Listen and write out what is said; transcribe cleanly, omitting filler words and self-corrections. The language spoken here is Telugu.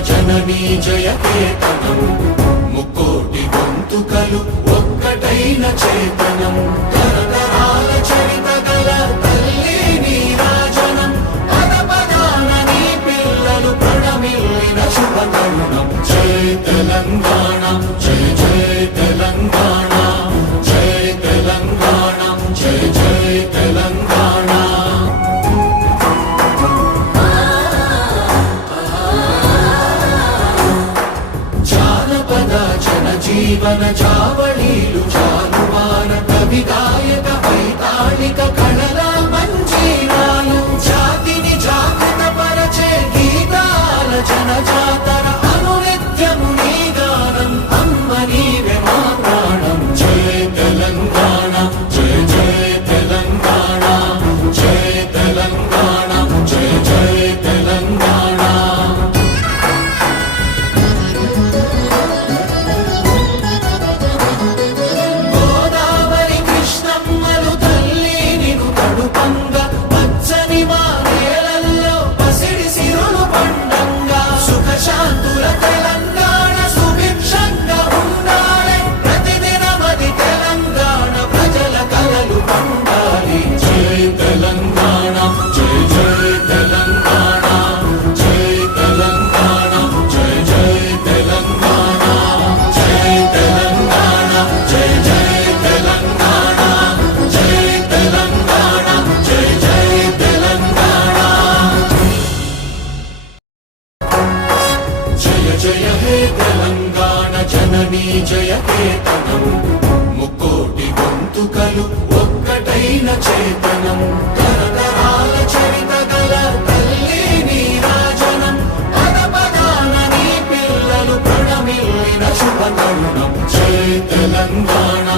జననీ జయకేతనం ముక్కోటి గొంతుకలు ఒక్కటైన చేతనం తరతరాల చరిత గల తల్లి నీరాజనం పదపదాన నీ పిల్లలు ప్రణమిల్లిన శుభతరుణం జయ తెలంగాణ జయ జయ తెలంగాణ జయ తెలంగాణ జయ జయ తెలంగాణ జీవన చావళీలు చాలువాన కవి గాయక వైతాళిక కళల మంజీరాలు జాతిని జాగృత పరచే గీతాల జనజాతర అనునిత్యము నీ గానం అమ్మ నీవే మా ప్రాణం జయ తెలంగాణ జయ జయ తెలంగాణ జయ తెలంగాణ జయ జయ తెలంగాణ శాంతుల తెలంగాణ సుభిక్షంగా ఉండాలి ప్రతిదినమది తెలంగాణ ప్రజల కలలు పండాలి జై తెలంగాణ జై జై తెలంగాణ జై తెలంగాణ జై జై తెలంగాణ జై తెలంగాణ జై జై తెలంగాణ జై తెలంగాణ జై జై తెలంగాణ జయ జయ హే తెలంగాణ జననీ జయకేతనం ముక్కోటి గొంతుకలు ఒక్కటైన చేతనం తరతరాల చరిత గల తల్లి నీరాజనం పదపదాన నీ పిల్లలు ప్రణమిల్లిన శుభతరుణం జయ తెలంగాణ